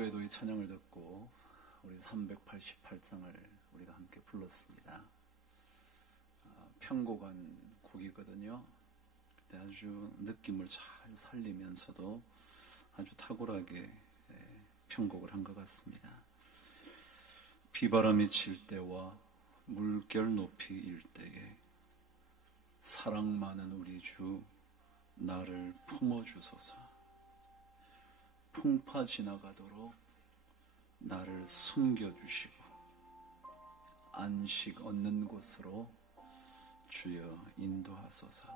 일부에도 이 찬양을 듣고 우리 388장을 우리가 함께 불렀습니다. 편곡한 곡이거든요. 그때 아주 느낌을 잘 살리면서도 아주 탁월하게 편곡을 한 것 같습니다. 비바람이 칠 때와 물결 높이 일 때에 사랑 많은 우리 주 나를 품어주소서. 풍파 지나가도록 나를 숨겨주시고 안식 얻는 곳으로 주여 인도하소서.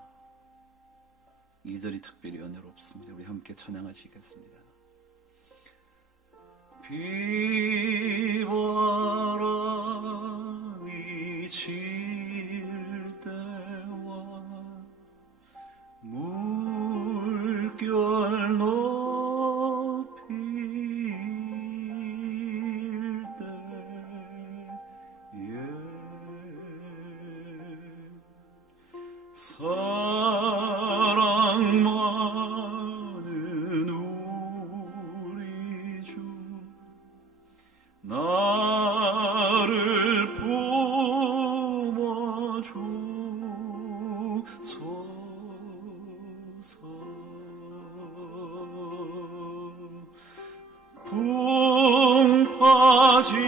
이절이 특별히 은혜롭습니다. 우리 함께 찬양하시겠습니다. 비바람이 칠 때와 물결 높이 일 때에 사랑 많은 우리 주 나를 품어주소서. 풍파 지나가도록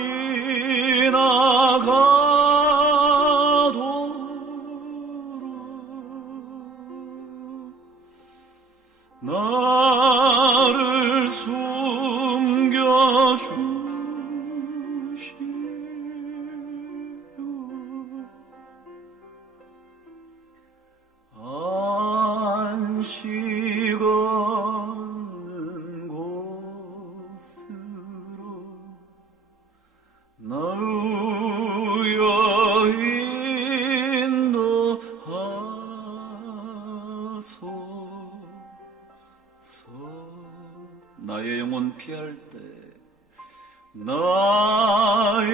나를 숨겨주시오. 안식 얻는 곳으로 날 인도하소서. 나의 영혼 피할 때 나의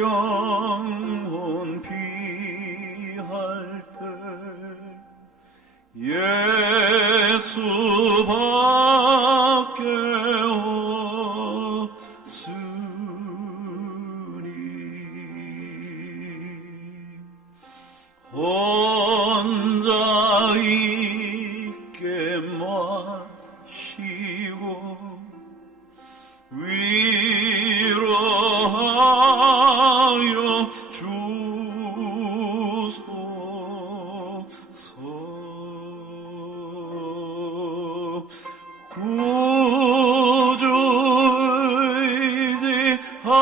영혼 피할 때 예수밖에 없으니 혼자 있게 마시고 위로하여 주소서. 구주이지 하옵고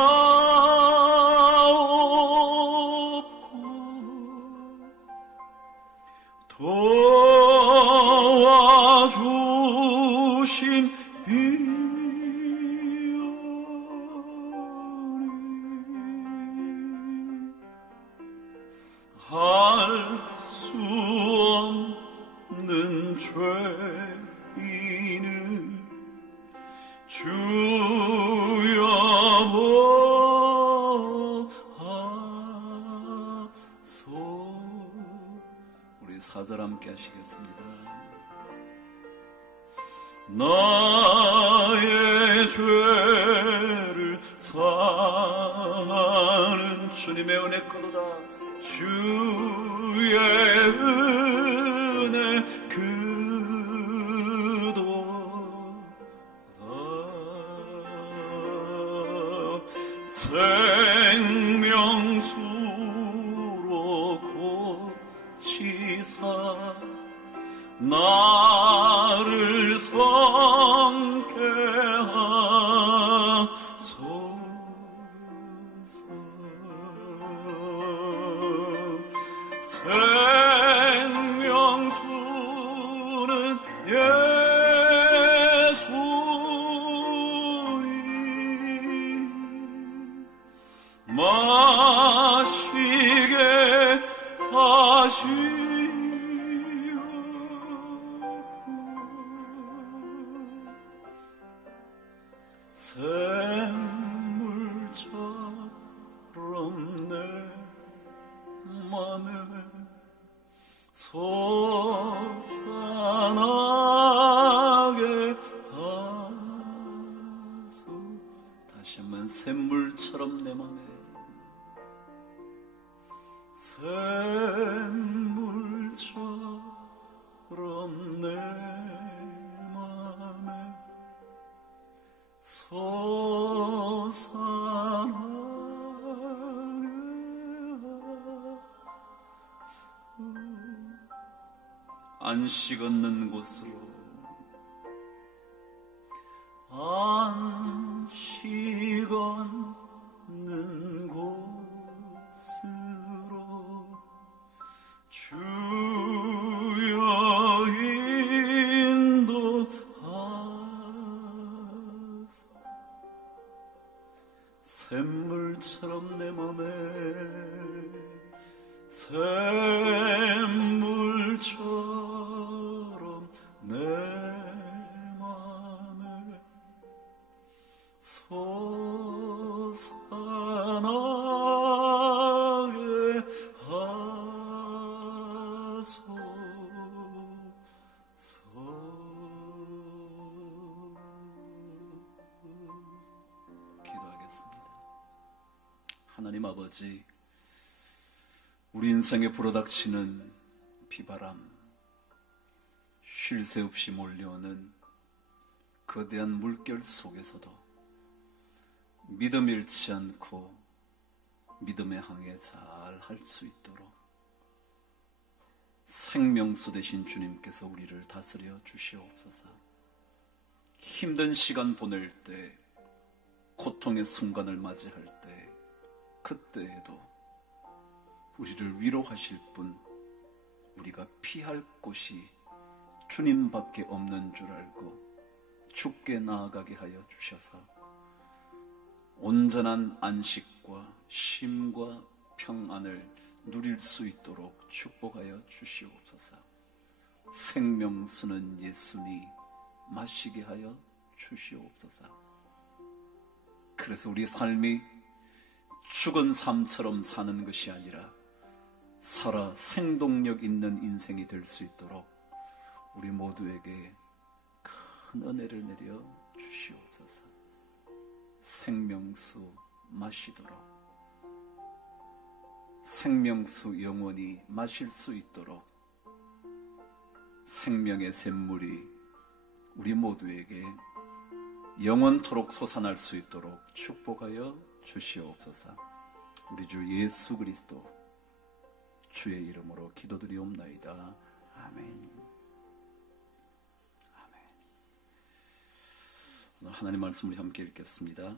도와주신 할 수 없는 죄인은 주여 보하소. 우리 사절 함께 하시겠습니다. 나의 죄를 사하는 주님의 은혜 거로다. 주의 은혜 그도다. 생명수로 고치사 나를 성케 하소서. 생명수는 예수니 마시게 하시옵고 샘물처럼 내 맘에 솟아나게 하소서. 샘물처럼 내 맘에 샘물처럼 내 맘에 솟아나게 안식 얻는 곳으로 안식 얻는 곳으로 주여 인도하사 샘물처럼 내 맘에 샘물처럼 내 맘에 솟아나게 하소서. 기도하겠습니다. 하나님 아버지, 우리 인생에 불어닥치는 비바람, 쉴 새 없이 몰려오는 거대한 물결 속에서도 믿음 잃지 않고 믿음의 항해 잘 할 수 있도록 생명수 되신 주님께서 우리를 다스려 주시옵소서. 힘든 시간 보낼 때, 고통의 순간을 맞이할 때, 그때에도 우리를 위로하실 분, 우리가 피할 곳이 주님밖에 없는 줄 알고 주께 나아가게 하여 주셔서 온전한 안식과 쉼과 평안을 누릴 수 있도록 축복하여 주시옵소서. 생명수는 예수니 마시게 하여 주시옵소서. 그래서 우리 삶이 죽은 삶처럼 사는 것이 아니라 살아 생동력 있는 인생이 될 수 있도록 우리 모두에게 큰 은혜를 내려 주시옵소서. 생명수 마시도록, 생명수 영원히 마실 수 있도록 생명의 샘물이 우리 모두에게 영원토록 솟아날 수 있도록 축복하여 주시옵소서. 우리 주 예수 그리스도 주의 이름으로 기도드리옵나이다. 아멘. 아멘. 오늘 하나님 말씀 우리 함께 읽겠습니다.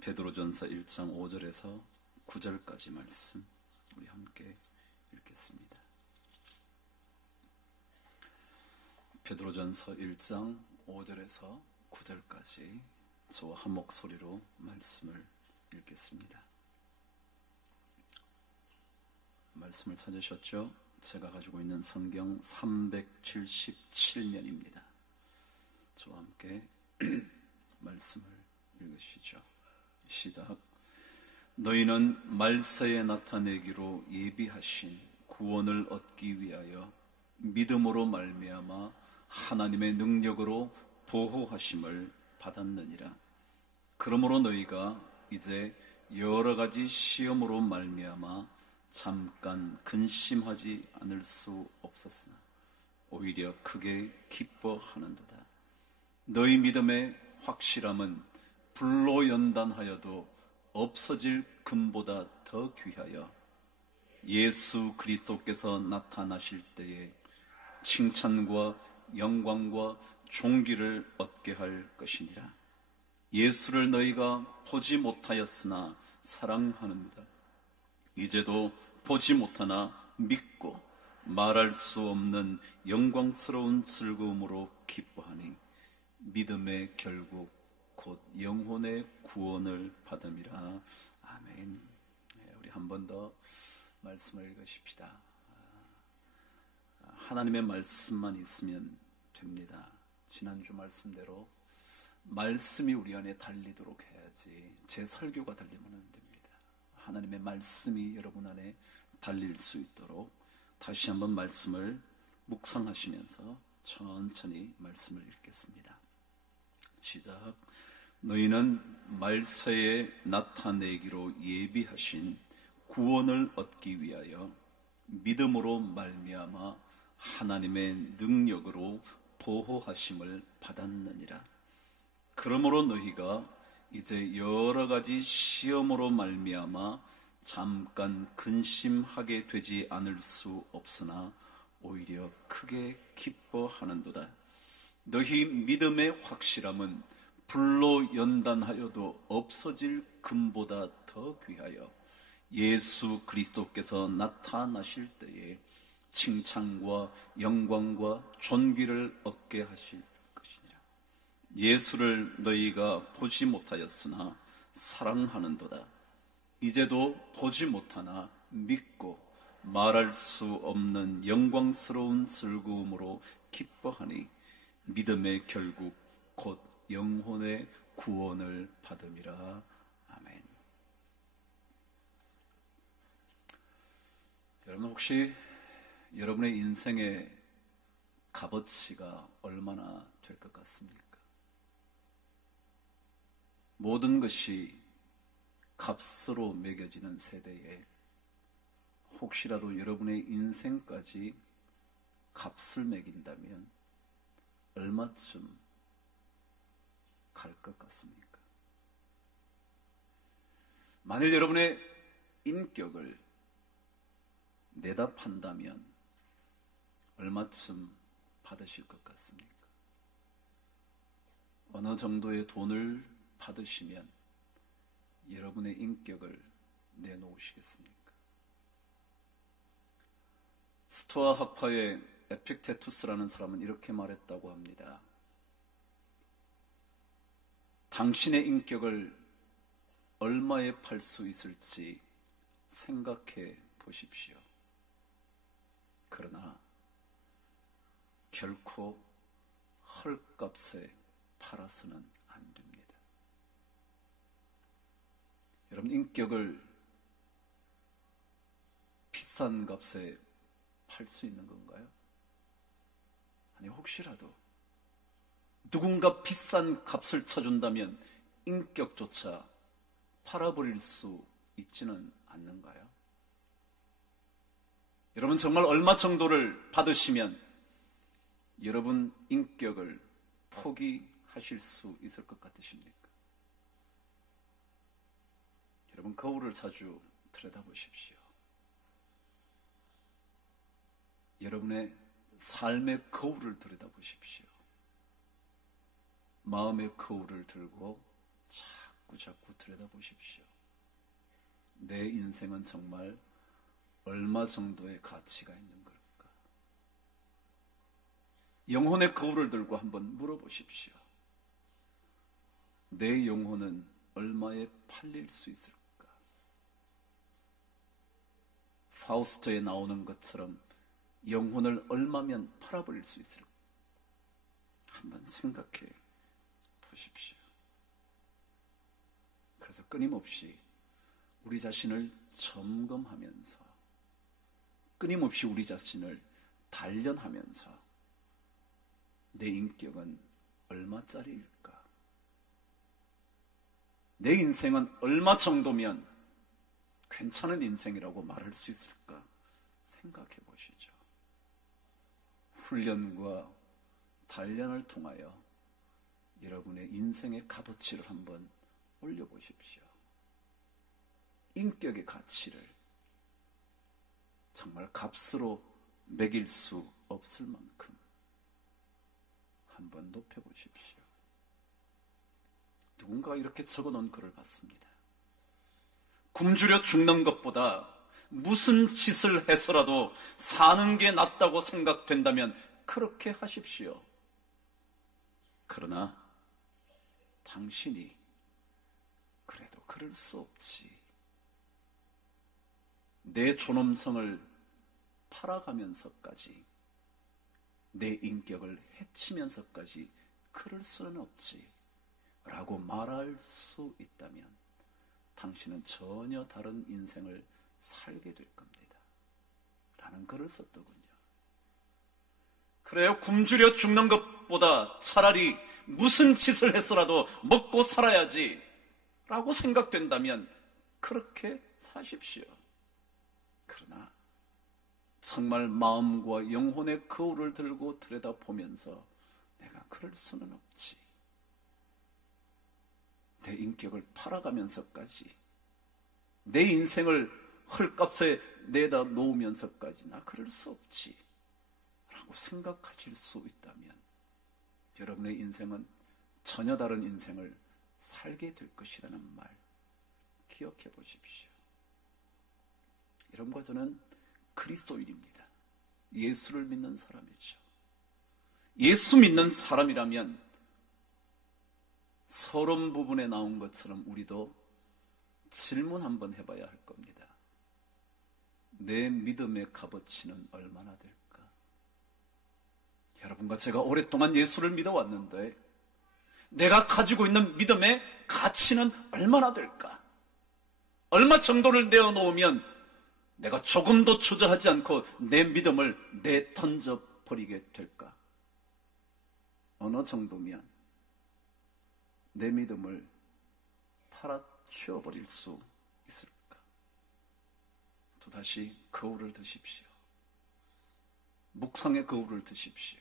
베드로전서 1장 5절에서 9절까지 말씀 우리 함께 읽겠습니다. 베드로전서 1장 5절에서 9절까지 저와 한 목소리로 말씀을 읽겠습니다. 말씀을 찾으셨죠? 제가 가지고 있는 성경 377면입니다. 저와 함께 말씀을 읽으시죠. 시작. 너희는 말세에 나타내기로 예비하신 구원을 얻기 위하여 믿음으로 말미암아 하나님의 능력으로 보호하심을 받았느니라. 그러므로 너희가 이제 여러 가지 시험으로 말미암아 잠깐 근심하지 않을 수 없었으나 오히려 크게 기뻐하는도다. 너희 믿음의 확실함은 불로 연단하여도 없어질 금보다 더 귀하여 예수 그리스도께서 나타나실 때에 칭찬과 영광과 존귀를 얻게 할 것이니라. 예수를 너희가 보지 못하였으나 사랑하는도다. 이제도 보지 못하나 믿고 말할 수 없는 영광스러운 즐거움으로 기뻐하니 믿음의 결국 곧 영혼의 구원을 받음이라. 아멘. 우리 한 번 더 말씀을 읽으십시다. 하나님의 말씀만 있으면 됩니다. 지난주 말씀대로 말씀이 우리 안에 달리도록 해야지 제 설교가 달리면 안 됩니다. 하나님의 말씀이 여러분 안에 달릴 수 있도록 다시 한번 말씀을 묵상하시면서 천천히 말씀을 읽겠습니다. 시작. 너희는 말세에 나타내기로 예비하신 구원을 얻기 위하여 믿음으로 말미암아 하나님의 능력으로 보호하심을 받았느니라. 그러므로 너희가 이제 여러 가지 시험으로 말미암아 잠깐 근심하게 되지 않을 수 없으나 오히려 크게 기뻐하는도다. 너희 믿음의 확실함은 불로 연단하여도 없어질 금보다 더 귀하여 예수 그리스도께서 나타나실 때에 칭찬과 영광과 존귀를 얻게 하실 것이니라. 예수를 너희가 보지 못하였으나 사랑하는도다. 이제도 보지 못하나 믿고 말할 수 없는 영광스러운 즐거움으로 기뻐하니 믿음의 결국 곧 영혼의 구원을 받음이라. 아멘. 여러분, 혹시 여러분의 인생의 값어치가 얼마나 될 것 같습니까? 모든 것이 값으로 매겨지는 세대에 혹시라도 여러분의 인생까지 값을 매긴다면 얼마쯤 갈 것 같습니까? 만일 여러분의 인격을 내다 판다면 얼마쯤 받으실 것 같습니까? 어느 정도의 돈을 받으시면 여러분의 인격을 내놓으시겠습니까? 스토아 학파의 에픽테투스라는 사람은 이렇게 말했다고 합니다. 당신의 인격을 얼마에 팔 수 있을지 생각해 보십시오. 그러나 결코 헐값에 팔아서는 안 됩니다. 여러분, 인격을 비싼 값에 팔 수 있는 건가요? 아니, 혹시라도 누군가 비싼 값을 쳐준다면 인격조차 팔아버릴 수 있지는 않는가요? 여러분, 정말 얼마 정도를 받으시면 여러분 인격을 포기하실 수 있을 것 같으십니까? 여러분, 거울을 자주 들여다보십시오. 여러분의 삶의 거울을 들여다보십시오. 마음의 거울을 들고 자꾸 들여다보십시오. 내 인생은 정말 얼마 정도의 가치가 있는 걸까? 영혼의 거울을 들고 한번 물어보십시오. 내 영혼은 얼마에 팔릴 수 있을까? 파우스트에 나오는 것처럼 영혼을 얼마면 팔아버릴 수 있을까? 한번 생각해 보십시오. 그래서 끊임없이 우리 자신을 점검하면서, 끊임없이 우리 자신을 단련하면서 내 인격은 얼마짜리일까? 내 인생은 얼마 정도면 괜찮은 인생이라고 말할 수 있을까? 생각해 보시죠. 훈련과 단련을 통하여 여러분의 인생의 값어치를 한번 올려보십시오. 인격의 가치를 정말 값으로 매길 수 없을 만큼 한번 높여보십시오. 누군가 이렇게 적어놓은 글을 봤습니다. 굶주려 죽는 것보다 무슨 짓을 해서라도 사는 게 낫다고 생각된다면 그렇게 하십시오. 그러나 당신이 그래도 그럴 수 없지. 내 존엄성을 팔아가면서까지, 내 인격을 해치면서까지 그럴 수는 없지 라고 말할 수 있다면 당신은 전혀 다른 인생을 살게 될 겁니다 라는 글을 썼더군요. 그 그래요. 굶주려 죽는 것보다 차라리 무슨 짓을 했어라도 먹고 살아야지 라고 생각된다면 그렇게 사십시오. 그러나 정말 마음과 영혼의 거울을 들고 들여다보면서 내가 그럴 수는 없지. 내 인격을 팔아가면서까지, 내 인생을 헐값에 내다 놓으면서까지 나 그럴 수 없지 라고 생각하실 수 있다면 여러분의 인생은 전혀 다른 인생을 살게 될 것이라는 말 기억해 보십시오. 여러분과 저는 그리스도인입니다. 예수를 믿는 사람이죠. 예수 믿는 사람이라면 서론 부분에 나온 것처럼 우리도 질문 한번 해봐야 할 겁니다. 내 믿음의 값어치는 얼마나 될까? 여러분과 제가 오랫동안 예수를 믿어왔는데 내가 가지고 있는 믿음의 가치는 얼마나 될까? 얼마 정도를 내어놓으면 내가 조금도 주저하지 않고 내 믿음을 내던져버리게 될까? 어느 정도면 내 믿음을 팔아치워버릴 수 있을까? 또다시 거울을 드십시오. 묵상의 거울을 드십시오.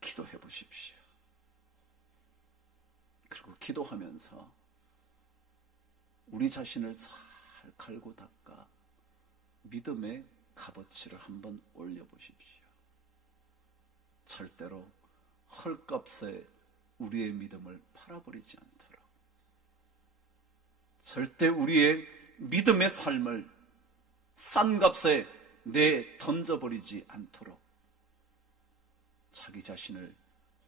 기도해 보십시오. 그리고 기도하면서 우리 자신을 잘 갈고 닦아 믿음의 값어치를 한번 올려보십시오. 절대로 헐값에 우리의 믿음을 팔아버리지 않도록, 절대 우리의 믿음의 삶을 싼 값에 내던져버리지 않도록 자기 자신을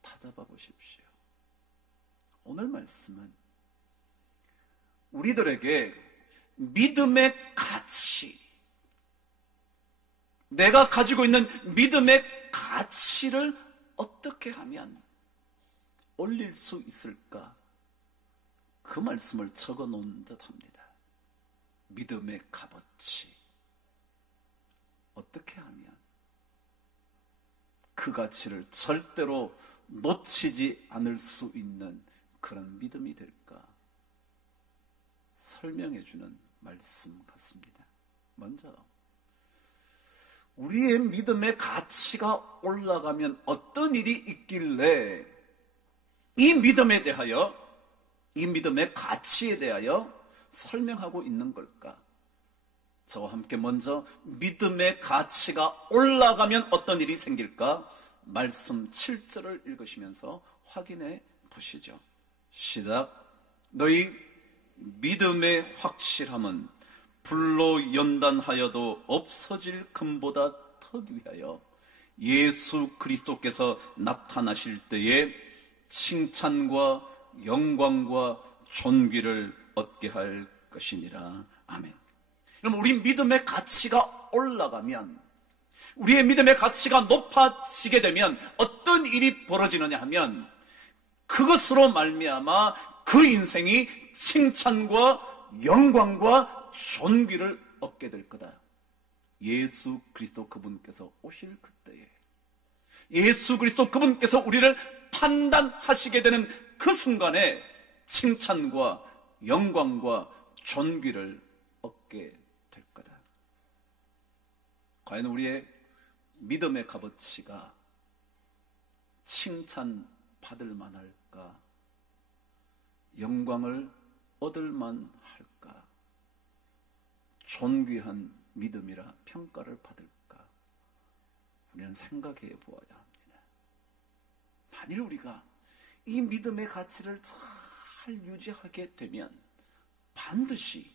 다잡아 보십시오. 오늘 말씀은 우리들에게 믿음의 가치, 내가 가지고 있는 믿음의 가치를 어떻게 하면 올릴 수 있을까? 그 말씀을 적어 놓은 듯 합니다. 믿음의 값어치. 어떻게 하면 그 가치를 절대로 놓치지 않을 수 있는 그런 믿음이 될까? 설명해 주는 말씀 같습니다. 먼저 우리의 믿음의 가치가 올라가면 어떤 일이 있길래 이 믿음에 대하여, 이 믿음의 가치에 대하여 설명하고 있는 걸까? 저와 함께 먼저 믿음의 가치가 올라가면 어떤 일이 생길까? 말씀 7절을 읽으시면서 확인해 보시죠. 시작. 너희 믿음의 확실함은 불로 연단하여도 없어질 금보다 더 귀하여 예수 그리스도께서 나타나실 때에 칭찬과 영광과 존귀를 얻게 할 것이니라. 아멘. 그럼 우리 믿음의 가치가 올라가면, 우리의 믿음의 가치가 높아지게 되면 어떤 일이 벌어지느냐 하면 그것으로 말미암아 그 인생이 칭찬과 영광과 존귀를 얻게 될 거다. 예수 그리스도 그분께서 오실 그때에, 예수 그리스도 그분께서 우리를 판단하시게 되는 그 순간에 칭찬과 영광과 존귀를 얻게 될 거다. 과연 우리의 믿음의 값어치가 칭찬받을 만할까? 영광을 얻을 만할까? 존귀한 믿음이라 평가를 받을까? 우리는 생각해 보아야 합니다. 만일 우리가 이 믿음의 가치를 잘 유지하게 되면 반드시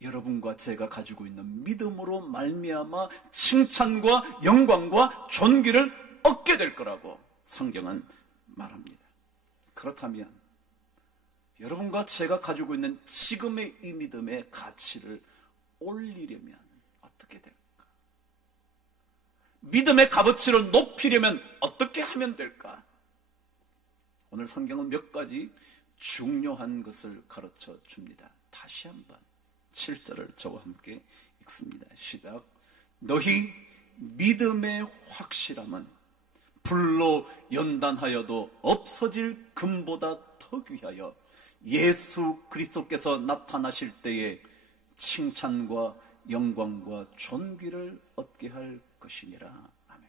여러분과 제가 가지고 있는 믿음으로 말미암아 칭찬과 영광과 존귀를 얻게 될 거라고 성경은 말합니다. 그렇다면 여러분과 제가 가지고 있는 지금의 이 믿음의 가치를 올리려면 어떻게 될까? 믿음의 값어치를 높이려면 어떻게 하면 될까? 오늘 성경은 몇 가지 중요한 것을 가르쳐 줍니다. 다시 한번 7절을 저와 함께 읽습니다. 시작. 너희 믿음의 확실함은 불로 연단하여도 없어질 금보다 더 귀하여 예수 그리스도께서 나타나실 때에 칭찬과 영광과 존귀를 얻게 할 것이니라. 아멘.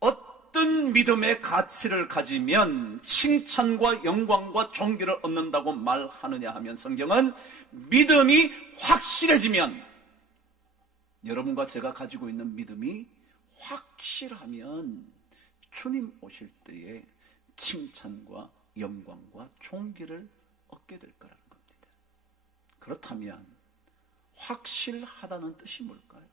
어떤 믿음의 가치를 가지면 칭찬과 영광과 존귀를 얻는다고 말하느냐 하면, 성경은 믿음이 확실해지면, 여러분과 제가 가지고 있는 믿음이 확실하면 주님 오실 때에 칭찬과 영광과 존귀를 얻게 될 거라는 겁니다. 그렇다면 확실하다는 뜻이 뭘까요?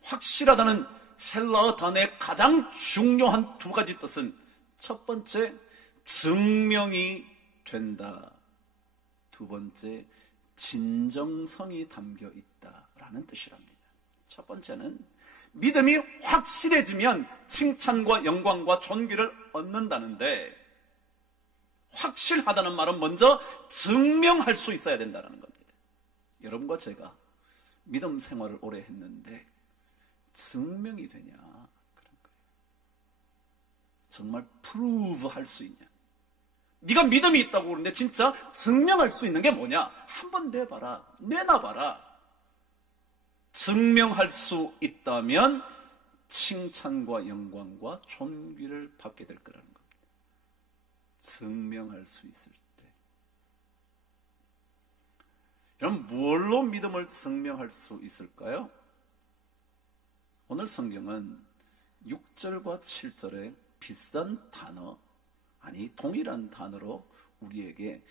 확실하다는 헬라어 단어의 가장 중요한 두 가지 뜻은, 첫 번째, 증명이 된다. 두 번째, 진정성이 담겨 있다라는 뜻이랍니다. 첫 번째는 믿음이 확실해지면 칭찬과 영광과 존귀를 얻는다는데, 확실하다는 말은 먼저 증명할 수 있어야 된다는 겁니다. 여러분과 제가 믿음 생활을 오래 했는데 증명이 되냐, 그런 거예요. 정말 프루브 할 수 있냐. 네가 믿음이 있다고 그러는데 진짜 증명할 수 있는 게 뭐냐? 한번 내봐라, 내놔봐라. 증명할 수 있다면 칭찬과 영광과 존귀를 받게 될 거라는 겁니다. 증명할 수 있을 때. 여러분, 뭘로 믿음을 증명할 수 있을까요? 오늘 성경은 6절과 7절에 비슷한 단어, 아니 동일한 단어로 우리에게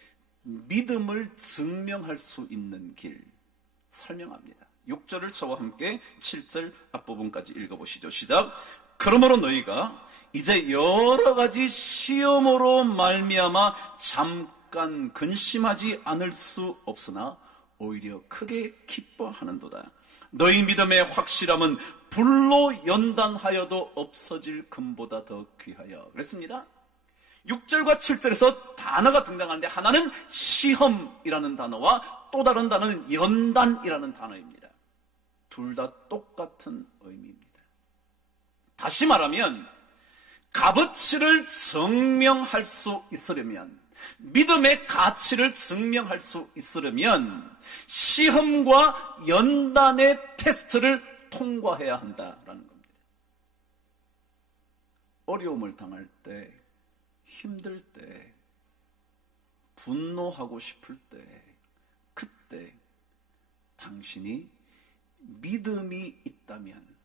믿음을 증명할 수 있는 길 설명합니다. 6절을 저와 함께 7절 앞부분까지 읽어보시죠. 시작. 그러므로 너희가 이제 여러 가지 시험으로 말미암아 잠깐 근심하지 않을 수 없으나 오히려 크게 기뻐하는도다. 너희 믿음의 확실함은 불로 연단하여도 없어질 금보다 더 귀하여. 그랬습니다. 6절과 7절에서 단어가 등장하는데, 하나는 시험이라는 단어와 또 다른 단어는 연단이라는 단어입니다. 둘 다 똑같은 의미입니다. 다시 말하면 값어치를 증명할 수 있으려면, 믿음의 가치를 증명할 수 있으려면 시험과 연단의 테스트를 통과해야 한다라는 겁니다. 어려움을 당할 때, 힘들 때, 분노하고 싶을 때, 그때 당신이 믿음이 있다면,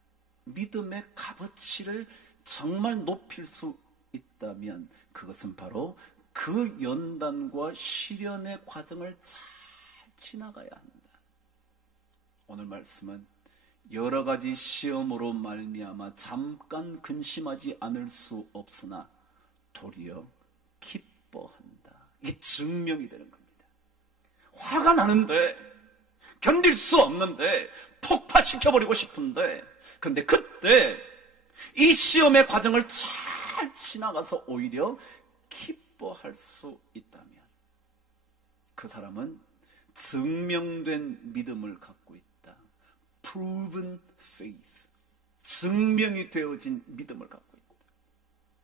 믿음의 값어치를 정말 높일 수 있다면, 그것은 바로 그 연단과 시련의 과정을 잘 지나가야 한다. 오늘 말씀은 여러 가지 시험으로 말미암아 잠깐 근심하지 않을 수 없으나 도리어 기뻐한다. 이게 증명이 되는 겁니다. 화가 나는데, 견딜 수 없는데, 폭파시켜버리고 싶은데, 근데 그때 이 시험의 과정을 잘 지나가서 오히려 기뻐할 수 있다면 그 사람은 증명된 믿음을 갖고 있다. Proven faith. 증명이 되어진 믿음을 갖고 있다.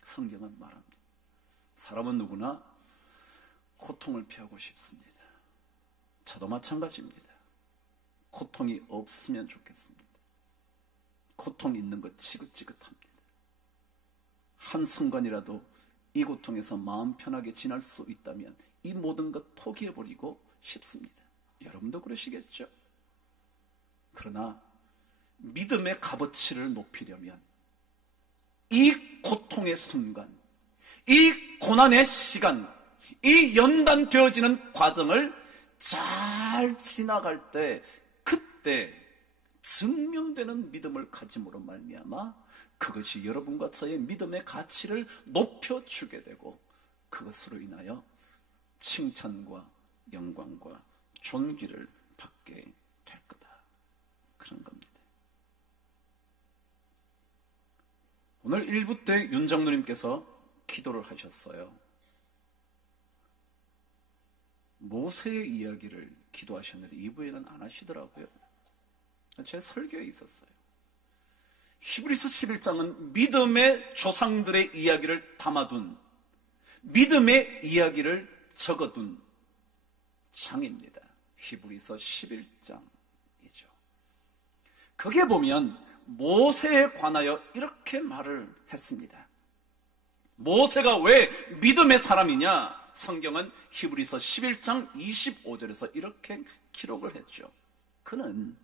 성경은 말합니다. 사람은 누구나 고통을 피하고 싶습니다. 저도 마찬가지입니다. 고통이 없으면 좋겠습니다. 고통이 있는 것 지긋지긋합니다. 한순간이라도 이 고통에서 마음 편하게 지날 수 있다면 이 모든 것 포기해버리고 싶습니다. 여러분도 그러시겠죠? 그러나 믿음의 값어치를 높이려면 이 고통의 순간, 이 고난의 시간, 이 연단되어지는 과정을 잘 지나갈 때, 그때 증명되는 믿음을 가짐으로 말미암아 그것이 여러분과 저의 믿음의 가치를 높여주게 되고, 그것으로 인하여 칭찬과 영광과 존귀를 받게 될 거다. 그런 겁니다. 오늘 1부 때 윤정누님께서 기도를 하셨어요. 모세의 이야기를 기도하셨는데 2부에는 안 하시더라고요. 제 설교에 있었어요. 히브리서 11장은 믿음의 조상들의 이야기를 담아둔, 믿음의 이야기를 적어둔 장입니다. 히브리서 11장이죠. 거기에 보면 모세에 관하여 이렇게 말을 했습니다. 모세가 왜 믿음의 사람이냐? 성경은 히브리서 11장 25절에서 이렇게 기록을 했죠. 그는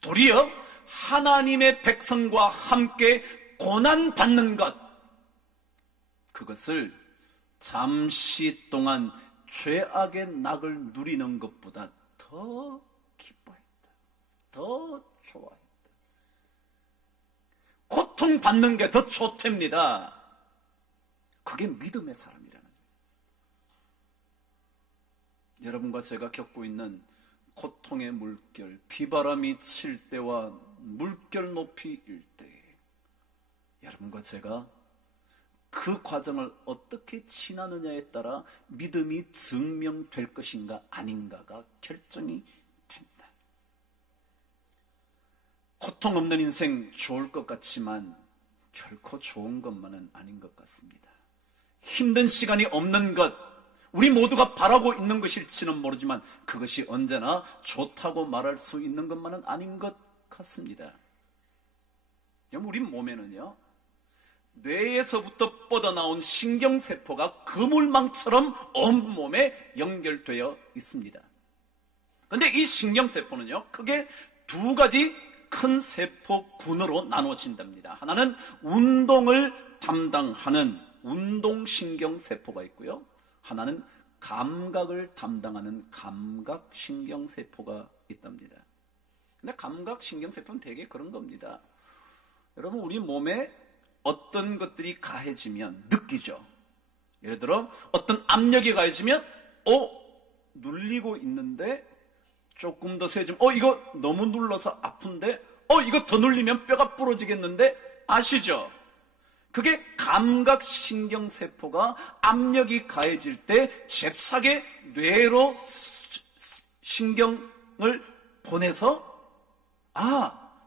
도리어 하나님의 백성과 함께 고난받는 것, 그것을 잠시 동안 죄악의 낙을 누리는 것보다 더 기뻐했다. 더 좋아했다. 고통받는 게 더 좋답니다. 그게 믿음의 사람이라는 거예요. 여러분과 제가 겪고 있는 고통의 물결, 비바람이 칠 때와 물결 높이일 때 여러분과 제가 그 과정을 어떻게 지나느냐에 따라 믿음이 증명될 것인가 아닌가가 결정이 된다. 고통 없는 인생 좋을 것 같지만 결코 좋은 것만은 아닌 것 같습니다. 힘든 시간이 없는 것, 우리 모두가 바라고 있는 것일지는 모르지만 그것이 언제나 좋다고 말할 수 있는 것만은 아닌 것 같습니다. 우리 몸에는요, 뇌에서부터 뻗어나온 신경세포가 그물망처럼 온몸에 연결되어 있습니다. 그런데 이 신경세포는요, 크게 두 가지 큰 세포군으로 나눠진답니다. 하나는 운동을 담당하는 운동신경세포가 있고요, 하나는 감각을 담당하는 감각신경세포가 있답니다. 근데 감각신경세포는 되게 그런 겁니다. 여러분, 우리 몸에 어떤 것들이 가해지면 느끼죠. 예를 들어 어떤 압력이 가해지면 눌리고 있는데 조금 더 세지면 이거 너무 눌러서 아픈데 이거 더 눌리면 뼈가 부러지겠는데, 아시죠? 그게 감각신경세포가 압력이 가해질 때 잽싸게 뇌로 신경을 보내서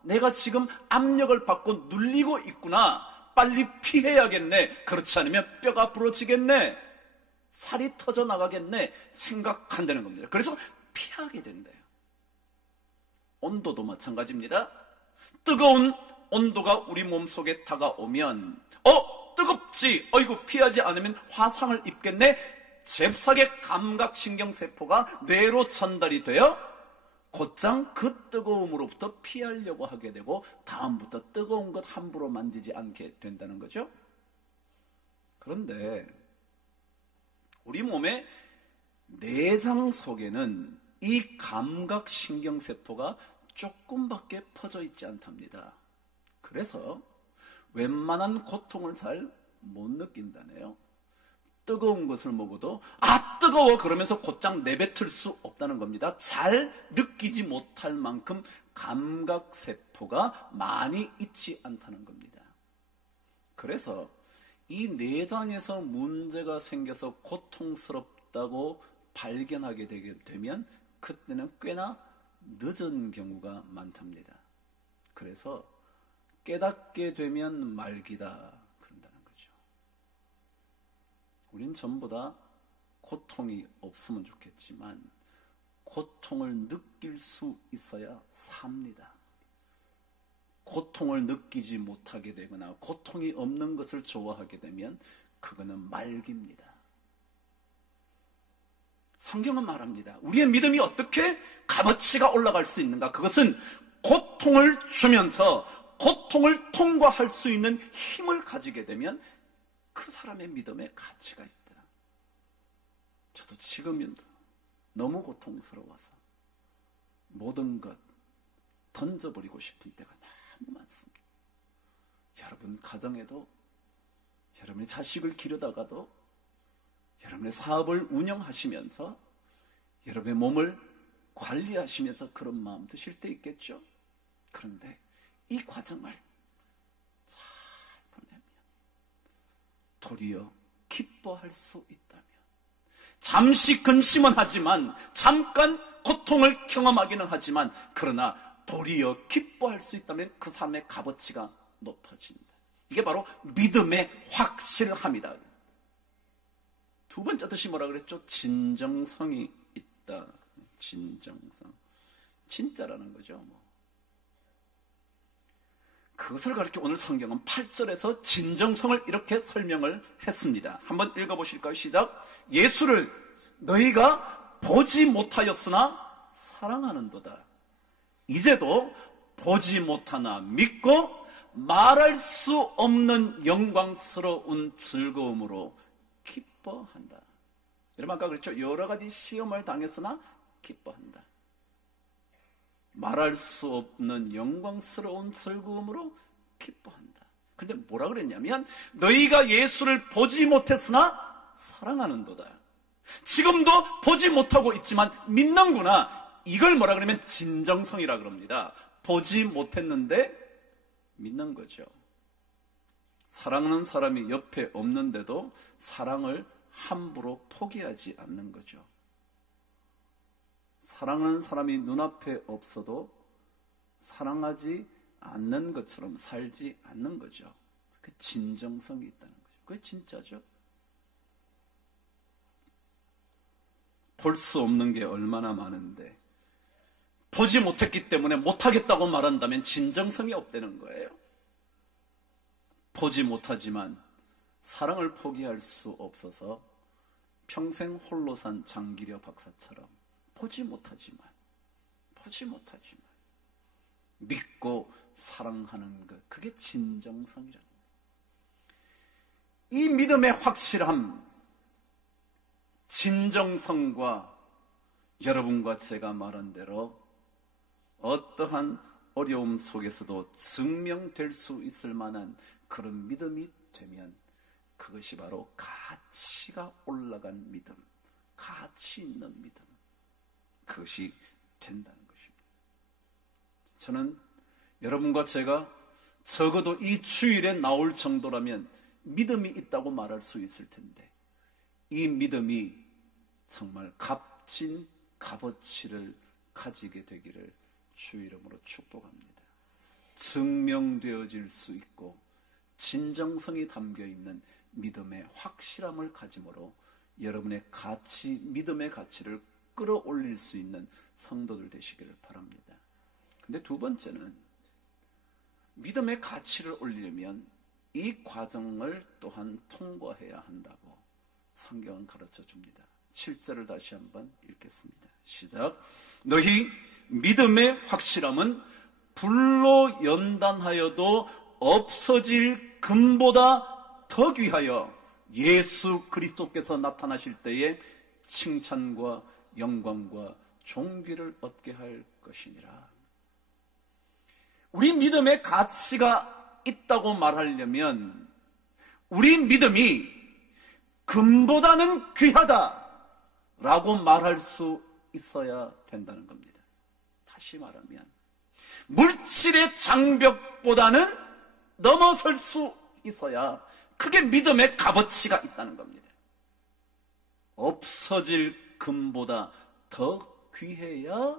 내가 지금 압력을 받고 눌리고 있구나, 빨리 피해야겠네, 그렇지 않으면 뼈가 부러지겠네, 살이 터져 나가겠네 생각한다는 겁니다. 그래서 피하게 된대요. 온도도 마찬가지입니다. 뜨거운 온도가 우리 몸속에 다가오면 뜨겁지, 이거 피하지 않으면 화상을 입겠네, 잽싸게 감각신경세포가 뇌로 전달이 되어 곧장 그 뜨거움으로부터 피하려고 하게 되고 다음부터 뜨거운 것 함부로 만지지 않게 된다는 거죠. 그런데 우리 몸의 내장 속에는 이 감각신경세포가 조금밖에 퍼져 있지 않답니다. 그래서 웬만한 고통을 잘 못 느낀다네요. 뜨거운 것을 먹어도 뜨거워 그러면서 곧장 내뱉을 수 없다는 겁니다. 잘 느끼지 못할 만큼 감각세포가 많이 있지 않다는 겁니다. 그래서 이 내장에서 문제가 생겨서 고통스럽다고 발견하게 되게 되면 그때는 꽤나 늦은 경우가 많답니다. 그래서 깨닫게 되면 말기다 그런다는 거죠. 우린 전부 다 고통이 없으면 좋겠지만 고통을 느낄 수 있어야 삽니다. 고통을 느끼지 못하게 되거나 고통이 없는 것을 좋아하게 되면 그거는 말기입니다. 성경은 말합니다. 우리의 믿음이 어떻게 값어치가 올라갈 수 있는가? 그것은 고통을 주면서 고통을 통과할 수 있는 힘을 가지게 되면 그 사람의 믿음에 가치가 있다. 저도 지금은 너무 고통스러워서 모든 것 던져버리고 싶은 때가 너무 많습니다. 여러분 가정에도, 여러분의 자식을 기르다가도, 여러분의 사업을 운영하시면서, 여러분의 몸을 관리하시면서 그런 마음 드실 때 있겠죠? 그런데 이 과정을 잘 보내면 도리어 기뻐할 수 있다면, 잠시 근심은 하지만, 잠깐 고통을 경험하기는 하지만, 그러나 도리어 기뻐할 수 있다면 그 삶의 값어치가 높아진다. 이게 바로 믿음의 확실함이다. 두 번째 뜻이 뭐라 그랬죠? 진정성이 있다. 진정성. 진짜라는 거죠. 그것을 가르쳐 오늘 성경은 8절에서 진정성을 이렇게 설명을 했습니다. 한번 읽어보실까요? 시작. 예수를 너희가 보지 못하였으나 사랑하는도다. 이제도 보지 못하나 믿고 말할 수 없는 영광스러운 즐거움으로 기뻐한다. 여러분 아까 그랬죠? 여러 가지 시험을 당했으나 기뻐한다. 말할 수 없는 영광스러운 즐거움으로 기뻐한다. 근데 뭐라 그랬냐면 너희가 예수를 보지 못했으나 사랑하는도다. 지금도 보지 못하고 있지만 믿는구나. 이걸 뭐라 그러면 진정성이라 그럽니다. 보지 못했는데 믿는 거죠. 사랑하는 사람이 옆에 없는데도 사랑을 함부로 포기하지 않는 거죠. 사랑하는 사람이 눈앞에 없어도 사랑하지 않는 것처럼 살지 않는 거죠. 그 진정성이 있다는 거죠. 그게 진짜죠. 볼 수 없는 게 얼마나 많은데 보지 못했기 때문에 못하겠다고 말한다면 진정성이 없다는 거예요. 보지 못하지만 사랑을 포기할 수 없어서 평생 홀로 산 장기려 박사처럼 보지 못하지만 믿고 사랑하는 것, 그게 진정성이라는 거예요. 이 믿음의 확실함, 진정성과 여러분과 제가 말한 대로 어떠한 어려움 속에서도 증명될 수 있을 만한 그런 믿음이 되면 그것이 바로 가치가 올라간 믿음, 가치 있는 믿음, 그것이 된다는 것입니다. 저는 여러분과 제가 적어도 이 주일에 나올 정도라면 믿음이 있다고 말할 수 있을 텐데 이 믿음이 정말 값진 값어치를 가지게 되기를 주 이름으로 축복합니다. 증명되어질 수 있고 진정성이 담겨있는 믿음의 확실함을 가짐으로 여러분의 가치, 믿음의 가치를 끌어올릴 수 있는 성도들 되시기를 바랍니다. 근데 두 번째는 믿음의 가치를 올리려면 이 과정을 또한 통과해야 한다고 성경은 가르쳐 줍니다. 7절을 다시 한번 읽겠습니다. 시작. 너희 믿음의 확실함은 불로 연단하여도 없어질 금보다 더 귀하여 예수 그리스도께서 나타나실 때에 칭찬과 영광과 존귀를 얻게 할 것이니라. 우리 믿음의 가치가 있다고 말하려면 우리 믿음이 금보다는 귀하다라고 말할 수 있어야 된다는 겁니다. 다시 말하면 물질의 장벽보다는 넘어설 수 있어야 그게 믿음의 값어치가 있다는 겁니다. 없어질 금보다 더 귀해야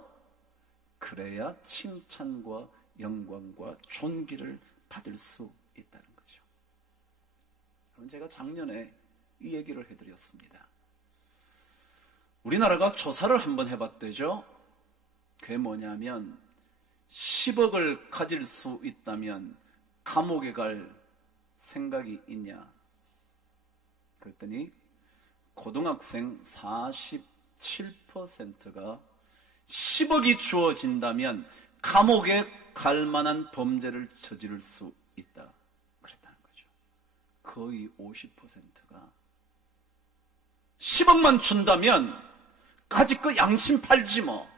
그래야 칭찬과 영광과 존귀를 받을 수 있다는 거죠. 그럼 제가 작년에 이 얘기를 해드렸습니다. 우리나라가 조사를 한번 해봤대죠. 그게 뭐냐면 10억을 가질 수 있다면 감옥에 갈 생각이 있냐? 그랬더니 고등학생 47%가 10억이 주어진다면 감옥에 갈 만한 범죄를 저지를 수 있다. 그랬다는 거죠. 거의 50%가 10억만 준다면 가질 거 양심 팔지 뭐.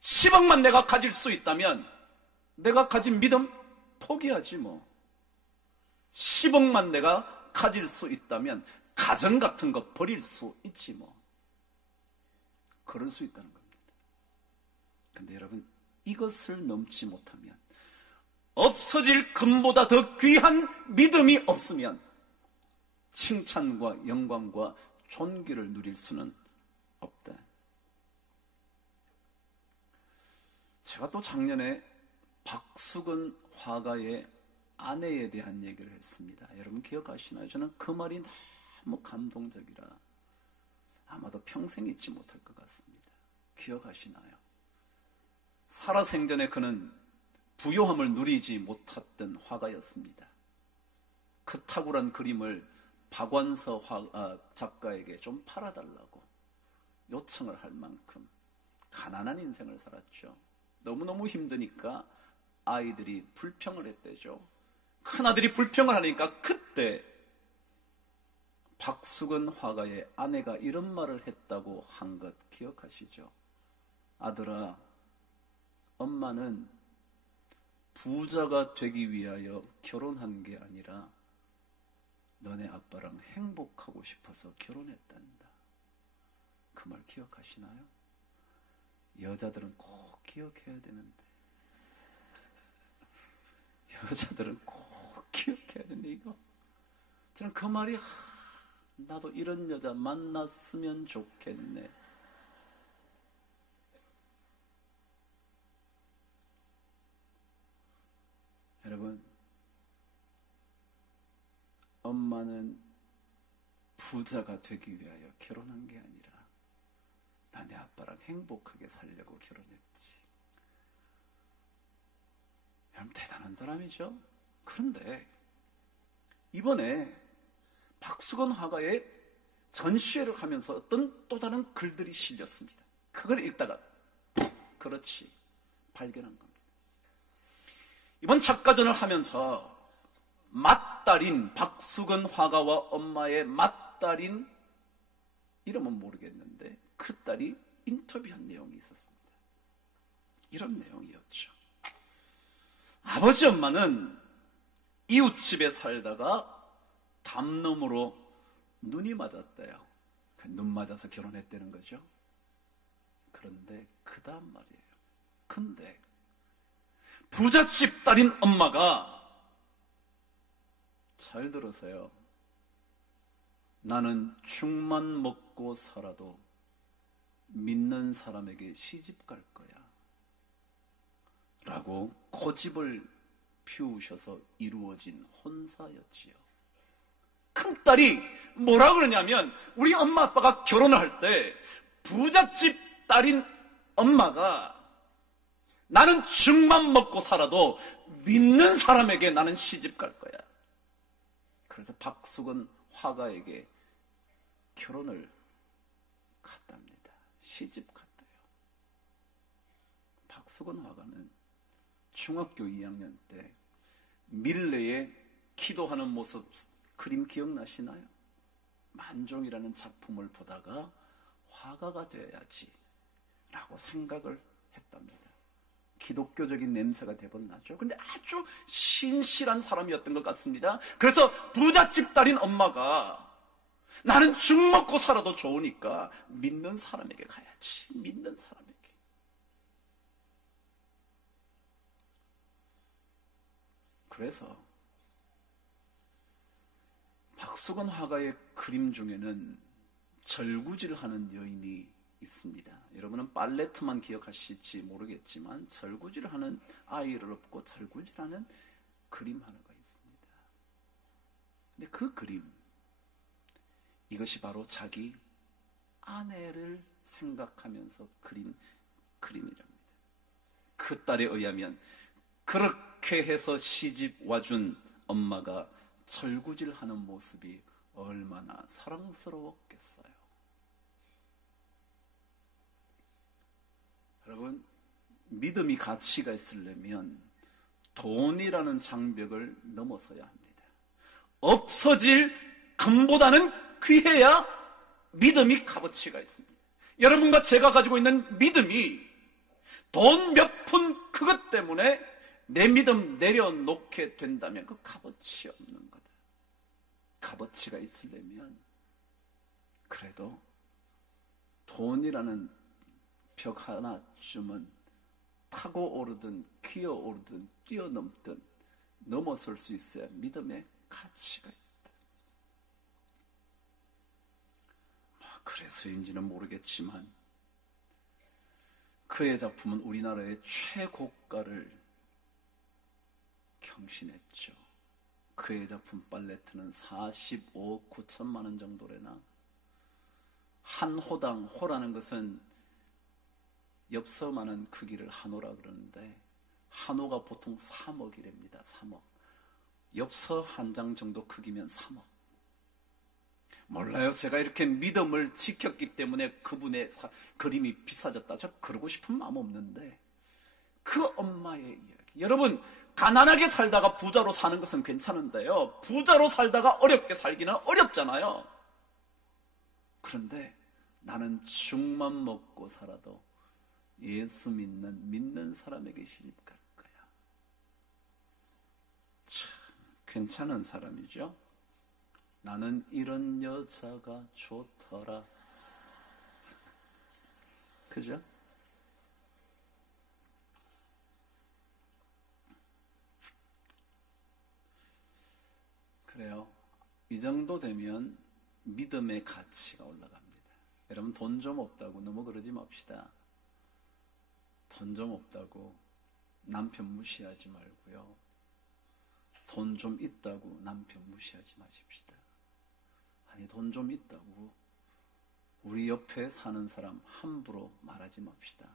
10억만 내가 가질 수 있다면 내가 가진 믿음 포기하지 뭐. 10억만 내가 가질 수 있다면 가정 같은 거 버릴 수 있지 뭐. 그럴 수 있다는 겁니다. 근데 여러분, 이것을 넘지 못하면, 없어질 금보다 더 귀한 믿음이 없으면 칭찬과 영광과 존귀를 누릴 수는 없다. 제가 또 작년에 박수근 화가의 아내에 대한 얘기를 했습니다. 여러분 기억하시나요? 저는 그 말이 너무 감동적이라 아마도 평생 잊지 못할 것 같습니다. 기억하시나요? 살아생전에 그는 부요함을 누리지 못했던 화가였습니다. 그 탁월한 그림을 박완서 작가에게 좀 팔아달라고 요청을 할 만큼 가난한 인생을 살았죠. 너무너무 힘드니까 아이들이 불평을 했대죠. 큰아들이 불평을 하니까 그때 박수근 화가의 아내가 이런 말을 했다고 한 것 기억하시죠? 아들아, 엄마는 부자가 되기 위하여 결혼한 게 아니라 너네 아빠랑 행복하고 싶어서 결혼했단다. 그 말 기억하시나요? 여자들은 꼭 기억해야 되는데, 여자들은 꼭 기억해야 되는데, 이거 저는 그 말이 나도 이런 여자 만났으면 좋겠네. 여러분, 엄마는 부자가 되기 위하여 결혼한 게 아니라 나 내 아빠랑 행복하게 살려고 결혼했지. 여러분 대단한 사람이죠. 그런데 이번에 박수근 화가의 전시회를 하면서 어떤 또 다른 글들이 실렸습니다. 그걸 읽다가 그렇지 발견한 겁니다. 이번 작가전을 하면서 맏딸인 박수근 화가와 엄마의 맏딸인 이름은 모르겠는데 그 딸이 인터뷰한 내용이 있었습니다. 이런 내용이었죠. 아버지 엄마는 이웃집에 살다가 담놈으로 눈이 맞았대요. 눈 맞아서 결혼했다는 거죠. 그런데 그 다음 말이에요. 근데 부잣집 딸인 엄마가 잘 들으세요. 나는 죽만 먹고 살아도 믿는 사람에게 시집 갈 거야 라고 고집을 피우셔서 이루어진 혼사였지요. 큰딸이 뭐라 그러냐면 우리 엄마 아빠가 결혼을 할 때 부잣집 딸인 엄마가 나는 죽만 먹고 살아도 믿는 사람에게 나는 시집 갈 거야. 그래서 박수근 화가에게 결혼을 갔답니다. 시집 갔대요. 박수근 화가는 중학교 2학년 때 밀레에 기도하는 모습 그림 기억나시나요? 만종이라는 작품을 보다가 화가가 되어야지 라고 생각을 했답니다. 기독교적인 냄새가 대번 나죠. 근데 아주 신실한 사람이었던 것 같습니다. 그래서 부잣집 딸인 엄마가 나는 죽 먹고 살아도 좋으니까 믿는 사람에게 가야지. 믿는 사람에게. 그래서 박수근 화가의 그림 중에는 절구질하는 여인이 있습니다. 여러분은 발레트만 기억하실지 모르겠지만 절구질하는 아이를 업고 절구질하는 그림 하나가 있습니다. 근데 그 그림, 이것이 바로 자기 아내를 생각하면서 그린 그림이랍니다. 그 딸에 의하면 그렇게 해서 시집 와준 엄마가 절구질하는 모습이 얼마나 사랑스러웠겠어요. 여러분, 믿음이 가치가 있으려면 돈이라는 장벽을 넘어서야 합니다. 없어질 금보다는 귀해야 믿음이 값어치가 있습니다. 여러분과 제가 가지고 있는 믿음이 돈 몇 푼 그것 때문에 내 믿음 내려놓게 된다면 그 값어치 없는 거다. 값어치가 있으려면 그래도 돈이라는 벽 하나쯤은 타고 오르든 기어 오르든 뛰어넘든 넘어설 수 있어야 믿음의 가치가 있다. 그래서인지는 모르겠지만 그의 작품은 우리나라의 최고가를 경신했죠. 그의 작품 팔레트는 45억 9천만 원 정도래나. 한 호당, 호라는 것은 엽서만한 크기를 한 호라 그러는데 한 호가 보통 3억이랍니다. 3억. 엽서 한 장 정도 크기면 3억. 몰라요. 제가 이렇게 믿음을 지켰기 때문에 그분의 그림이 비싸졌다. 저 그러고 싶은 마음 없는데 그 엄마의 이야기. 여러분, 가난하게 살다가 부자로 사는 것은 괜찮은데요, 부자로 살다가 어렵게 살기는 어렵잖아요. 그런데 나는 죽만 먹고 살아도 예수 믿는 사람에게 시집갈 거야. 참 괜찮은 사람이죠. 나는 이런 여자가 좋더라. 그죠? 그래요. 이 정도 되면 믿음의 가치가 올라갑니다. 여러분, 돈 좀 없다고 너무 그러지 맙시다. 돈 좀 없다고 남편 무시하지 말고요. 돈 좀 있다고 남편 무시하지 마십시다. 아니, 돈 좀 있다고 우리 옆에 사는 사람 함부로 말하지 맙시다.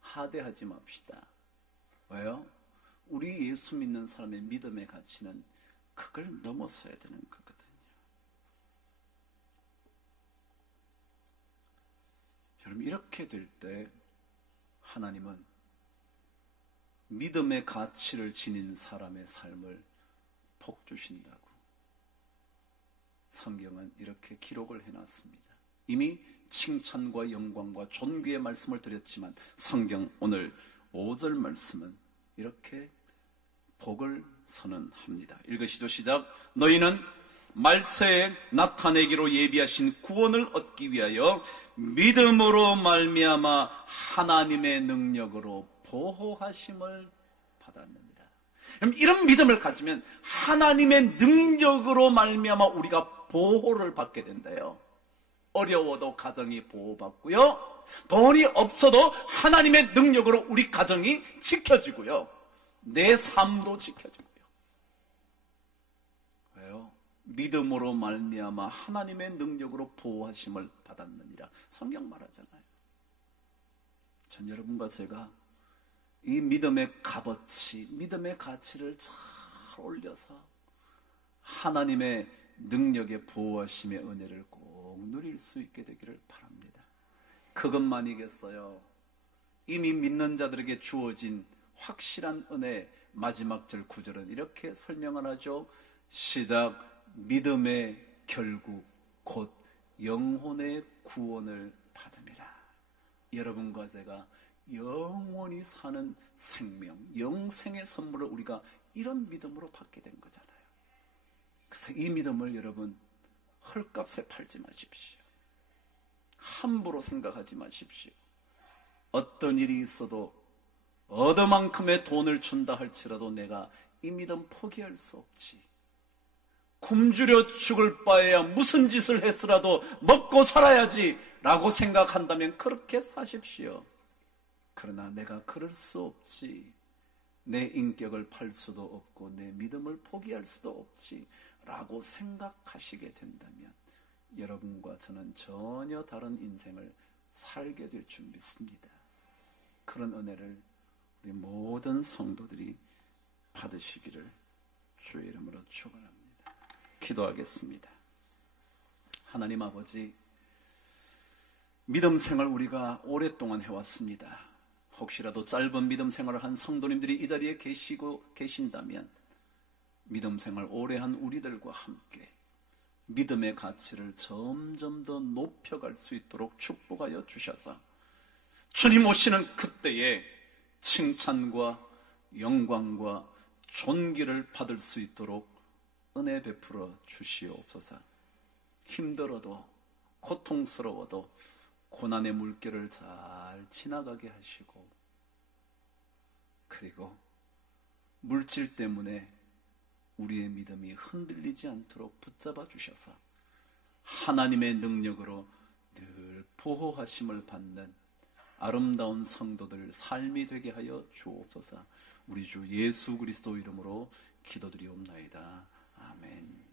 하대하지 맙시다. 왜요? 우리 예수 믿는 사람의 믿음의 가치는 그걸 넘어서야 되는 거거든요. 여러분, 이렇게 될 때 하나님은 믿음의 가치를 지닌 사람의 삶을 복 주신다고 성경은 이렇게 기록을 해놨습니다. 이미 칭찬과 영광과 존귀의 말씀을 드렸지만 성경 오늘 5절 말씀은 이렇게 복을 선언합니다. 읽으시죠. 시작. 너희는 말세에 나타내기로 예비하신 구원을 얻기 위하여 믿음으로 말미암아 하나님의 능력으로 보호하심을 받았느니라. 그럼 이런 믿음을 가지면 하나님의 능력으로 말미암아 우리가 보호를 받게 된대요. 어려워도 가정이 보호받고요, 돈이 없어도 하나님의 능력으로 우리 가정이 지켜지고요, 내 삶도 지켜지고요. 왜요? 믿음으로 말미암아 하나님의 능력으로 보호하심을 받았느니라 성경 말하잖아요. 전 여러분과 제가 이 믿음의 값어치, 믿음의 가치를 잘 올려서 하나님의 능력의 보호하심의 은혜를 꼭 누릴 수 있게 되기를 바랍니다. 그것만이겠어요? 이미 믿는 자들에게 주어진 확실한 은혜, 마지막 절 9절은 이렇게 설명을 하죠. 시작. 믿음의 결국 곧 영혼의 구원을 받음이라. 여러분과 제가 영원히 사는 생명, 영생의 선물을 우리가 이런 믿음으로 받게 된 거잖아요. 그래서 이 믿음을 여러분 헐값에 팔지 마십시오. 함부로 생각하지 마십시오. 어떤 일이 있어도 어디만큼의 돈을 준다 할지라도 내가 이 믿음 포기할 수 없지. 굶주려 죽을 바에야 무슨 짓을 했으라도 먹고 살아야지 라고 생각한다면 그렇게 사십시오. 그러나 내가 그럴 수 없지. 내 인격을 팔 수도 없고 내 믿음을 포기할 수도 없지 라고 생각하시게 된다면 여러분과 저는 전혀 다른 인생을 살게 될 줄 믿습니다. 그런 은혜를 우리 모든 성도들이 받으시기를 주의 이름으로 축원합니다. 기도하겠습니다. 하나님 아버지, 믿음 생활 우리가 오랫동안 해왔습니다. 혹시라도 짧은 믿음 생활을 한 성도님들이 이 자리에 계신다면 믿음 생활 오래 한 우리들과 함께 믿음의 가치를 점점 더 높여갈 수 있도록 축복하여 주셔서 주님 오시는 그때에 칭찬과 영광과 존귀를 받을 수 있도록 은혜 베풀어 주시옵소서. 힘들어도 고통스러워도 고난의 물결을 잘 지나가게 하시고, 그리고 물질 때문에 우리의 믿음이 흔들리지 않도록 붙잡아 주셔서 하나님의 능력으로 늘 보호하심을 받는 아름다운 성도들 삶이 되게 하여 주옵소서. 우리 주 예수 그리스도 이름으로 기도드리옵나이다. 아멘.